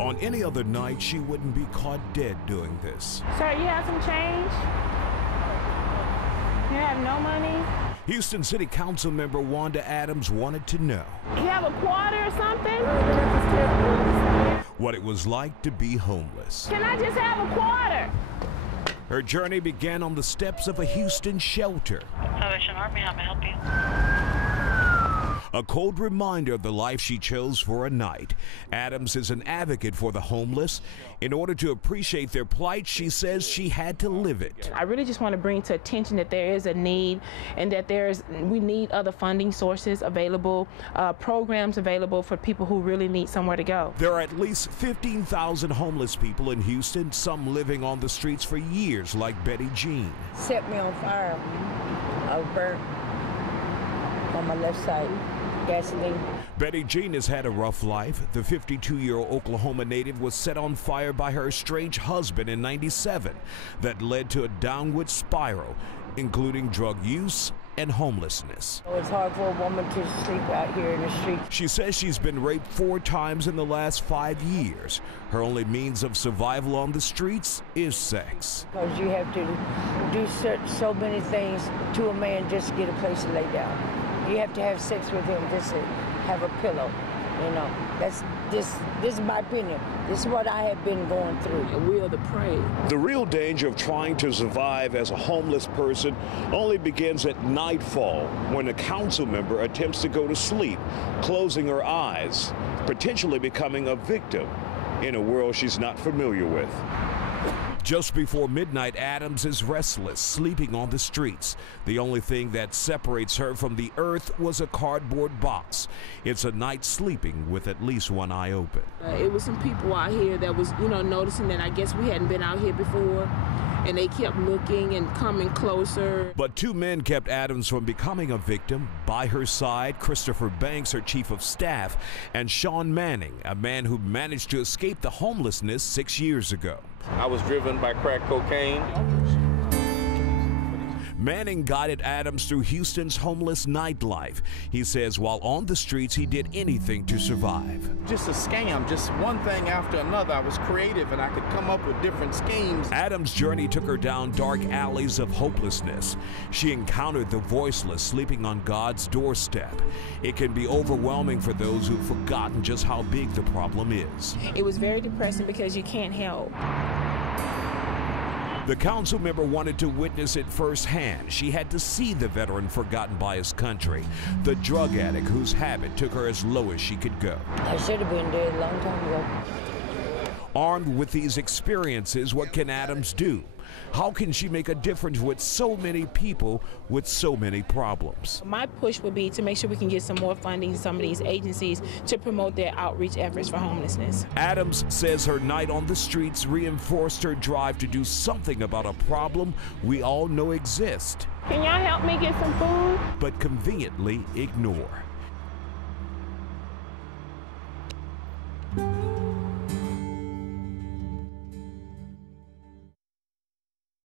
On any other night, she wouldn't be caught dead doing this. Sir, you have some change? You have no money? Houston City Council member Wanda Adams wanted to know. You have a quarter or something? What it was like to be homeless. Can I just have a quarter? Her journey began on the steps of a Houston shelter. Salvation Army, how may I help you? A cold reminder of the life she chose for a night. Adams is an advocate for the homeless. In order to appreciate their plight, she says she had to live it. I really just want to bring to attention that there is a need and that we need other funding sources available, programs available for people who really need somewhere to go. There are at least 15,000 homeless people in Houston, some living on the streets for years, like Betty Jean. Set me on fire. I was burnt on my left side. Gasoline. Betty Jean has had a rough life. The 52-year-old Oklahoma native was set on fire by her estranged husband in '97. That led to a downward spiral, including drug use and homelessness. It's hard for a woman to sleep out here in the street. She says she's been raped 4 times in the last 5 years. Her only means of survival on the streets is sex. Because you have to do so many things to a man just to get a place to lay down. You have to have sex with him just to have a pillow. You know, this is my opinion. This is what I have been going through. We are the prey. The real danger of trying to survive as a homeless person only begins at nightfall, when a council member attempts to go to sleep, closing her eyes, potentially becoming a victim in a world she's not familiar with. Just before midnight, Adams is restless, sleeping on the streets. The only thing that separates her from the earth was a cardboard box. It's a night sleeping with at least one eye open. It was some people out here that was, noticing that I guess we hadn't been out here before, and they kept looking and coming closer. But 2 men kept Adams from becoming a victim. By her side, Christopher Banks, her chief of staff, and Sean Manning, a man who managed to escape the homelessness 6 years ago. I was driven by crack cocaine. Manning guided Adams through Houston's homeless nightlife. He says while on the streets, he did anything to survive. Just a scam, just one thing after another. I was creative and I could come up with different schemes. Adams' journey took her down dark alleys of hopelessness. She encountered the voiceless sleeping on God's doorstep. It can be overwhelming for those who've forgotten just how big the problem is. It was very depressing because you can't help. The council member wanted to witness it firsthand. She had to see the veteran forgotten by his country, the drug addict whose habit took her as low as she could go. I should have been dead a long time ago. Armed with these experiences, what can Adams do? How can she make a difference with so many people with so many problems? My push would be to make sure we can get some more funding to some of these agencies to promote their outreach efforts for homelessness. Adams says her night on the streets reinforced her drive to do something about a problem we all know exists. Can y'all help me get some food? But conveniently ignore.